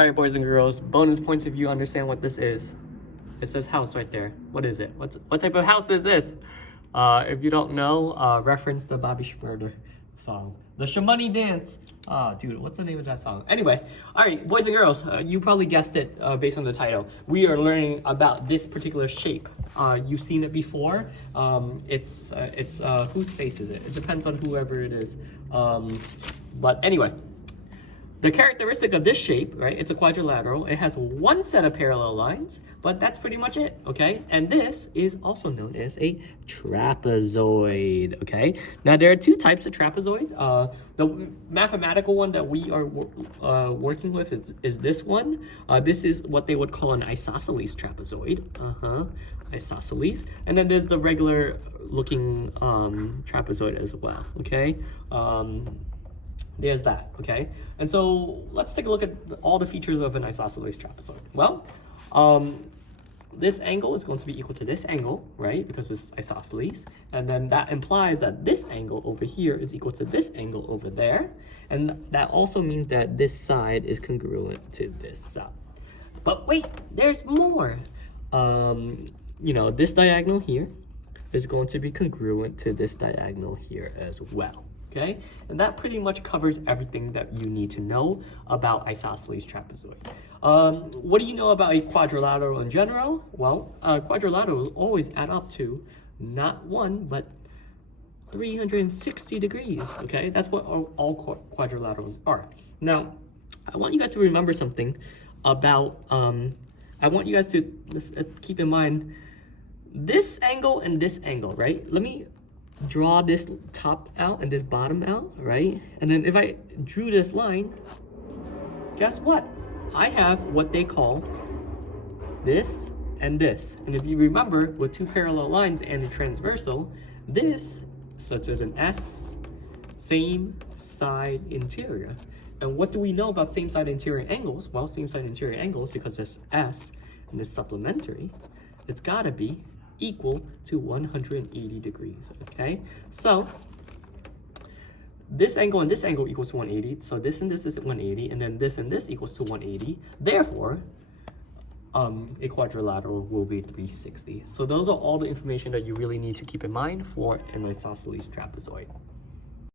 All right, boys and girls, bonus points if you understand what this is. It says house right there. What is it? What type of house is this? If you don't know, reference the Bobby Schmurder song. The Shamoney Dance. Dude, what's the name of that song? Anyway, all right, boys and girls, you probably guessed it based on the title. We are learning about this particular shape. You've seen it before. It's whose face is it? It depends on whoever it is. But anyway, the characteristic of this shape, right? It's a quadrilateral. It has one set of parallel lines, but that's pretty much it, okay? And this is also known as a trapezoid, okay? Now, there are two types of trapezoid. The mathematical one that we are working with is this one. This is what they would call an isosceles trapezoid. Isosceles. And then there's the regular looking trapezoid as well, okay? There's that, okay? And so let's take a look at all the features of an isosceles trapezoid. Well, this angle is going to be equal to this angle, right? Because it's isosceles. And then that implies that this angle over here is equal to this angle over there. And that also means that this side is congruent to this side. But wait, there's more. You know, this diagonal here is going to be congruent to this diagonal here as well. Okay, and that pretty much covers everything that you need to know about isosceles trapezoid. What do you know about a quadrilateral in general? Well, quadrilaterals always add up to not one, but 360 degrees, okay? That's what all quadrilaterals are. Now, I want you guys to remember something about, I want you guys to keep in mind this angle and this angle, right? Let me draw this top out and this bottom out, right? And then if I drew this line, guess what? I have what they call this and this. And if you remember, with two parallel lines and a transversal, this starts with an S, same side interior. And what do we know about same side interior angles? Well, same side interior angles, because this S and this supplementary, it's gotta be equal to 180 degrees, okay? So this angle and this angle equals to 180, so this and this is 180, and then this and this equals to 180. Therefore, a quadrilateral will be 360. So those are all the information that you really need to keep in mind for an isosceles trapezoid.